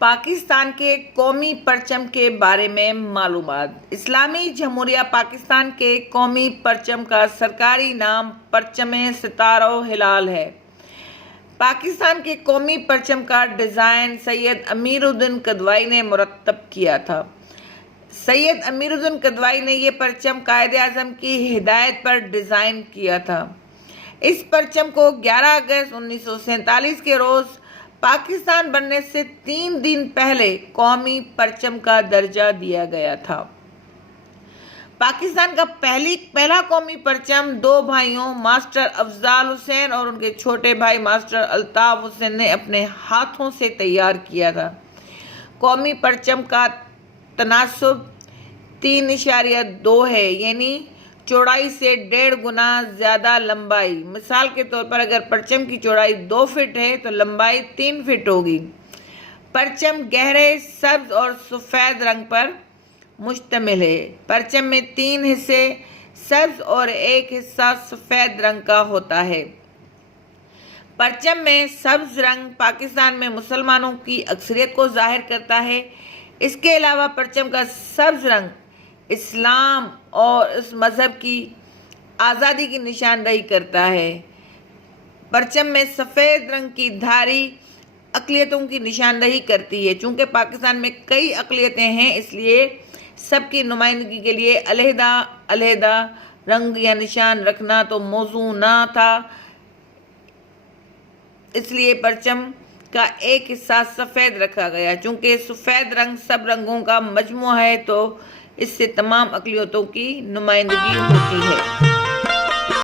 پاکستان کے قومی پرچم کے بارے میں معلومات۔ اسلامی جمہوریہ پاکستان کے قومی پرچم کا سرکاری نام پرچم ستارہ و ہلال ہے۔ پاکستان کے قومی پرچم کا ڈیزائن سید امیر الدین کدوئی نے مرتب کیا تھا۔ سید امیر الدین کدوئی نے یہ پرچم قائد اعظم کی ہدایت پر ڈیزائن کیا تھا۔ اس پرچم کو 11 اگست 1947 کے روز پاکستان بننے سے 3 دن پہلے قومی پرچم کا درجہ دیا گیا تھا۔ پاکستان کا پہلا قومی پرچم 2 بھائیوں ماسٹر افضال حسین اور ان کے چھوٹے بھائی ماسٹر الطاف حسین نے اپنے ہاتھوں سے تیار کیا تھا۔ قومی پرچم کا تناسب 3.2 ہے، یعنی چوڑائی سے 1.5 گنا زیادہ لمبائی۔ مثال کے طور پر اگر پرچم کی چوڑائی 2 فٹ ہے تو لمبائی 3 فٹ ہوگی۔ پرچم گہرے سبز اور سفید رنگ پر مشتمل ہے۔ پرچم میں 3 حصے سبز اور 1 حصہ سفید رنگ کا ہوتا ہے۔ پرچم میں سبز رنگ پاکستان میں مسلمانوں کی اکثریت کو ظاہر کرتا ہے۔ اس کے علاوہ پرچم کا سبز رنگ اسلام اور اس مذہب کی آزادی کی نشاندہی کرتا ہے۔ پرچم میں سفید رنگ کی دھاری اقلیتوں کی نشاندہی کرتی ہے۔ چونکہ پاکستان میں کئی اقلیتیں ہیں، اس لیے سب کی نمائندگی کے لیے علیحدہ رنگ یا نشان رکھنا تو موزوں نہ تھا، اس لیے پرچم کا ایک حصہ سفید رکھا گیا۔ چونکہ سفید رنگ سب رنگوں کا مجموعہ ہے تو اس سے تمام اقلیتوں کی نمائندگی ہوتی ہے۔